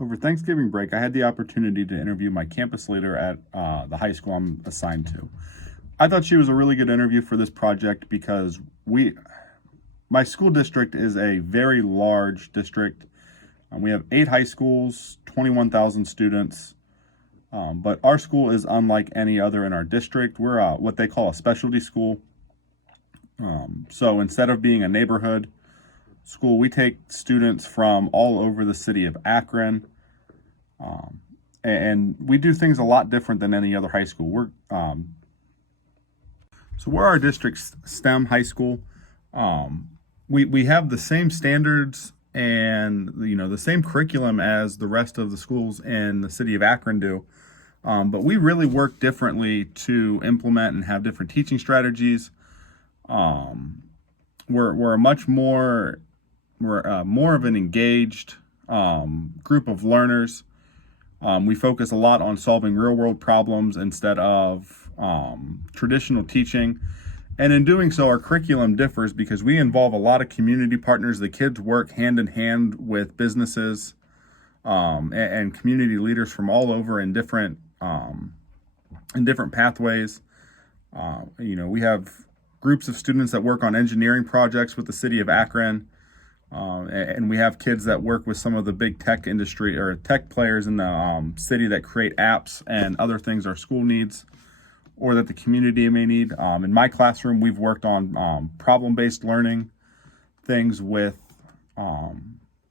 Over Thanksgiving break, I had the opportunity to interview my campus leader at the high school I'm assigned to. I thought she was a really good interview for this project because my school district is a very large district. We have 8 high schools, 21,000 students, but our school is unlike any other in our district. We're what they call a specialty school. So instead of being a neighborhood school, we take students from all over the city of Akron, and we do things a lot different than any other high school. We're our district's STEM high school. We have the same standards and the same curriculum as the rest of the schools in the city of Akron do, but we really work differently to implement and have different teaching strategies. We're more of an engaged group of learners. We focus a lot on solving real world problems instead of traditional teaching. And in doing so, our curriculum differs because we involve a lot of community partners. The kids work hand in hand with businesses and community leaders from all over in different pathways. We have groups of students that work on engineering projects with the city of Akron. And we have kids that work with some of the big tech industry or tech players in the city that create apps and other things our school needs or that the community may need. In my classroom, we've worked on problem-based learning, things with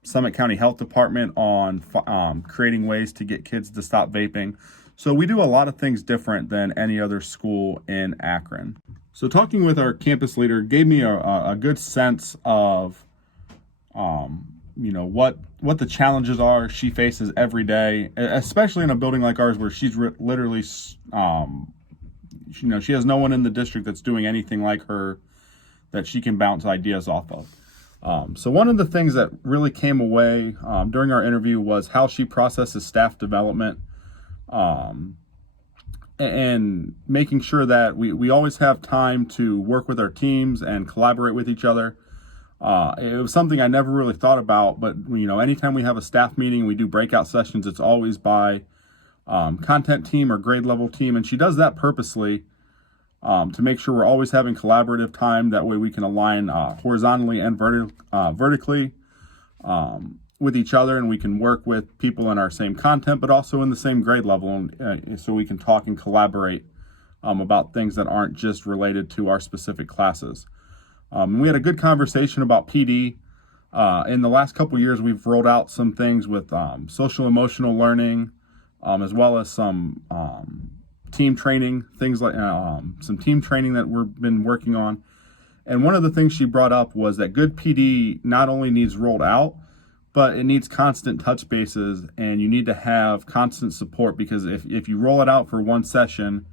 Summit County Health Department on creating ways to get kids to stop vaping. So we do a lot of things different than any other school in Akron. So talking with our campus leader gave me a good sense of what the challenges are she faces every day, especially in a building like ours where she's literally, she has no one in the district that's doing anything like her that she can bounce ideas off of. So one of the things that really came away during our interview was how she processes staff development and making sure that we always have time to work with our teams and collaborate with each other. It was something I never really thought about, but anytime we have a staff meeting, we do breakout sessions, it's always by content team or grade level team. And she does that purposely to make sure we're always having collaborative time. That way we can align horizontally and vertically with each other, and we can work with people in our same content, but also in the same grade level. So we can talk and collaborate about things that aren't just related to our specific classes. We had a good conversation about PD. In the last couple years, we've rolled out some things with social emotional learning, as well as some team training, things like some team training that we've been working on. And one of the things she brought up was that good PD not only needs rolled out, but it needs constant touch bases, and you need to have constant support, because if you roll it out for one session,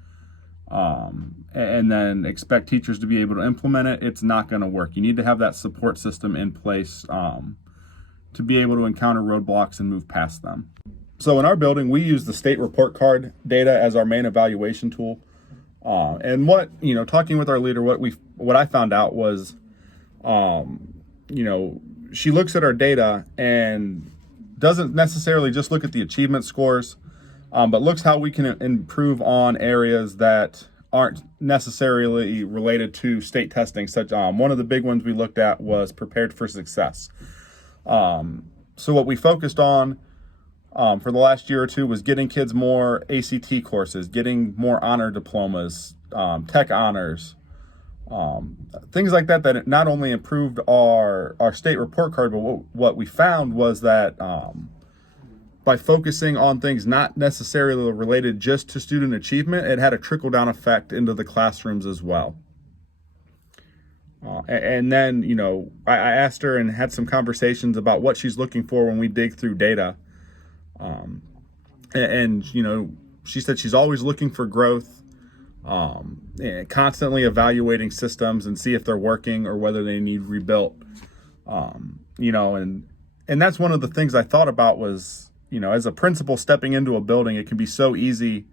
and then expect teachers to be able to implement it, it's not going to work. You need to have that support system in place to be able to encounter roadblocks and move past them. So in our building, we use the state report card data as our main evaluation tool. And talking with our leader, what I found out was, she looks at our data and doesn't necessarily just look at the achievement scores, but looks how we can improve on areas that aren't necessarily related to state testing. Such one of the big ones we looked at was prepared for success. So what we focused on for the last year or two was getting kids more ACT courses, getting more honor diplomas, tech honors, things like that it not only improved our state report card, but what we found was that by focusing on things not necessarily related just to student achievement, it had a trickle-down effect into the classrooms as well. And then, I asked her and had some conversations about what she's looking for when we dig through data. She said she's always looking for growth, and constantly evaluating systems and see if they're working or whether they need rebuilt. And that's one of the things I thought about was, as a principal stepping into a building, it can be so easy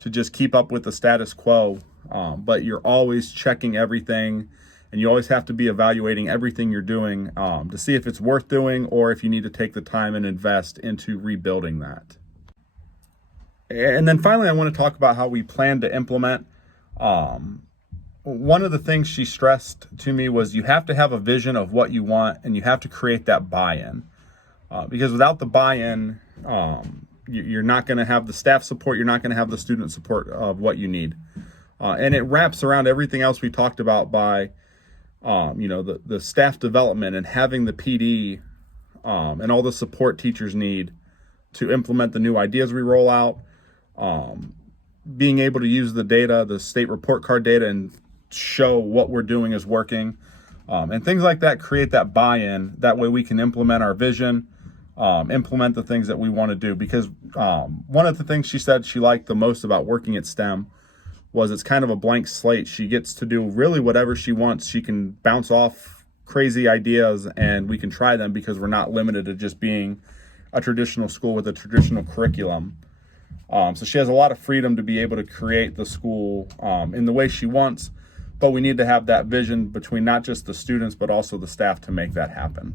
to just keep up with the status quo, but you're always checking everything And you always have to be evaluating everything you're doing to see if it's worth doing or if you need to take the time and invest into rebuilding that. And then finally, I want to talk about how we plan to implement. One of the things she stressed to me was you have to have a vision of what you want and you have to create that buy-in. Because without the buy-in, you're not going to have the staff support, you're not going to have the student support of what you need. And it wraps around everything else we talked about by the staff development and having the PD and all the support teachers need to implement the new ideas we roll out, being able to use the data, the state report card data, and show what we're doing is working, and things like that create that buy-in. That way we can implement our vision, implement the things that we want to do. Because one of the things she said she liked the most about working at STEM was it's kind of a blank slate. She gets to do really whatever she wants. She can bounce off crazy ideas and we can try them because we're not limited to just being a traditional school with a traditional curriculum. So she has a lot of freedom to be able to create the school in the way she wants, but we need to have that vision between not just the students but also the staff to make that happen.